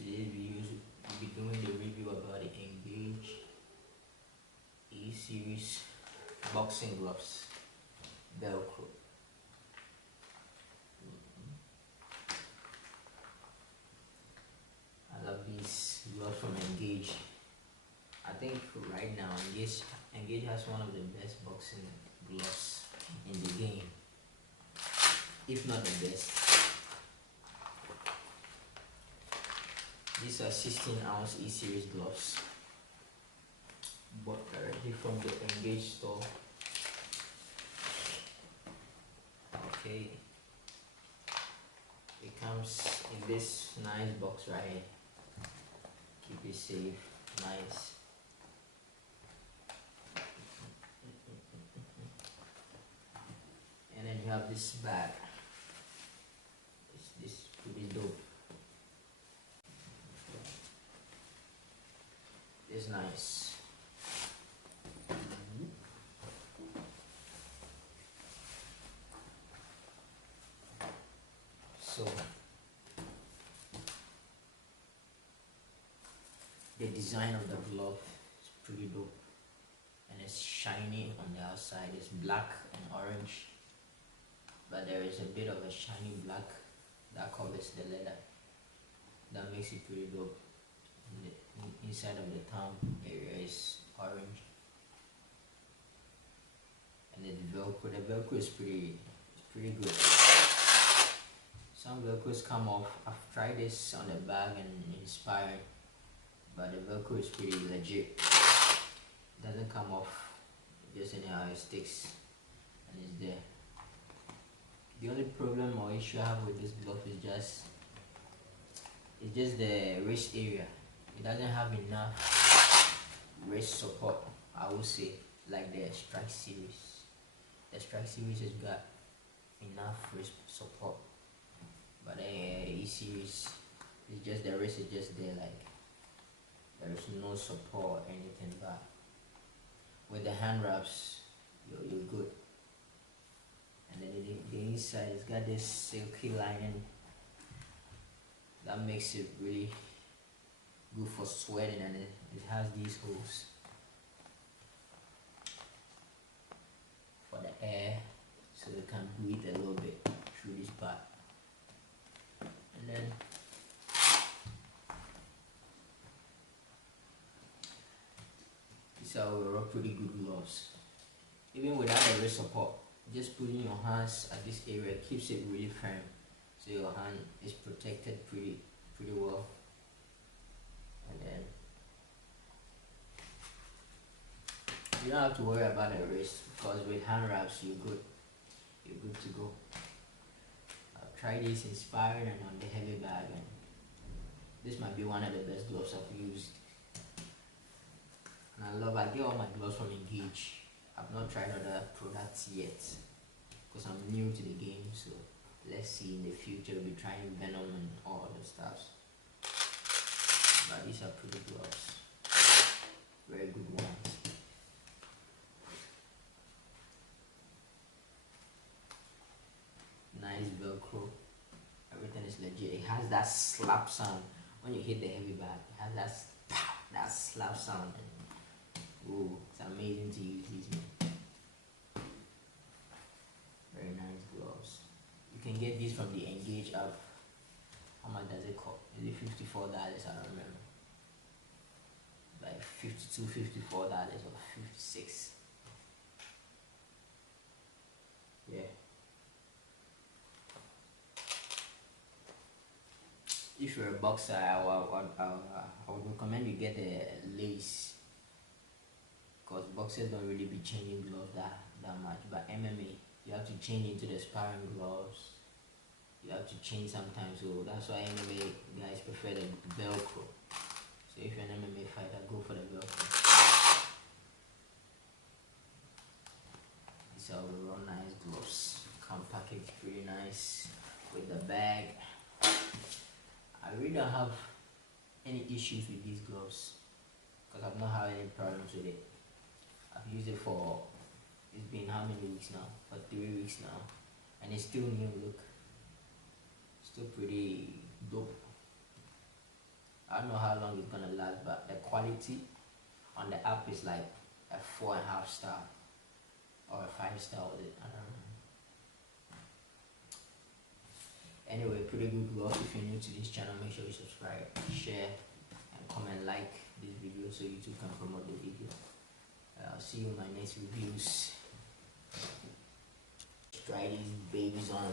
Today's video we'll be doing the review about the Engage E-Series boxing gloves, VELCRO. I love these gloves from Engage. I think right now Engage has one of the best boxing gloves in the game, if not the best. These are 16-ounce E-Series gloves, bought directly from the Engage store. Okay, it comes in this nice box right here. Keep it safe, nice. And then you have this bag. This pretty dope. It's nice. So the design of the glove is pretty dope, and it's shiny on the outside. It's black and orange, but there is a bit of a shiny black that covers the leather. That makes it pretty dope. The inside of the thumb area is orange, and then the Velcro is pretty good. Some Velcros come off. I've tried this on the bag and inspired, but the Velcro is pretty legit. It doesn't come off just anyhow, it sticks and it's there. The only problem or issue I have with this glove is just the wrist area. It doesn't have enough wrist support, I would say, like the Strike series. The Strike series has got enough wrist support, but the E-Series is just the wrist is just there, like there is no support or anything. But with the hand wraps, you're good. And then the inside, it's got this silky lining that makes it really good for sweating, and it has these holes for the air, so you can breathe a little bit through this part. And then these are overall pretty good gloves. Even without the wrist support, just putting your hands at this area keeps it really firm, so your hand is protected pretty well. And then you don't have to worry about the wrist, because with hand wraps you're good to go. I've tried this inspired and on the heavy bag, and this might be one of the best gloves I've used. And I get all my gloves from Engage. I've not tried other products yet because I'm new to the game, so let's see in the future. We'll be trying Venom and all other stuff. But these are pretty gloves, very good ones. Nice Velcro, everything is legit. It has that slap sound when you hit the heavy bag. It has that slap sound. Ooh, it's amazing to use these, man. Very nice gloves. You can get these from the Engage app. How much does it cost? Is it $54? I don't remember. Like $52, $54 or $56. Yeah. If you're a boxer, I would recommend you get a lace, because boxers don't really be changing gloves that much. But MMA, you have to change into the sparring gloves. You have to change sometimes, so that's why MMA guys prefer the Velcro. So if you're an MMA fighter, go for the Velcro. These are all nice gloves. Come packaged pretty nice with the bag. I really don't have any issues with these gloves, because I've not had any problems with it. I've used it for, it's been how many weeks now? For 3 weeks now, and it's still new. Look, still pretty dope. I don't know how long it's gonna last, but the quality on the app is like a 4.5 star or a 5 star with it. I don't know. Anyway, pretty good luck. If you're new to this channel, make sure you subscribe, share, and comment, like this video so YouTube can promote the video. I'll see you in my next reviews. Let's try these babies on.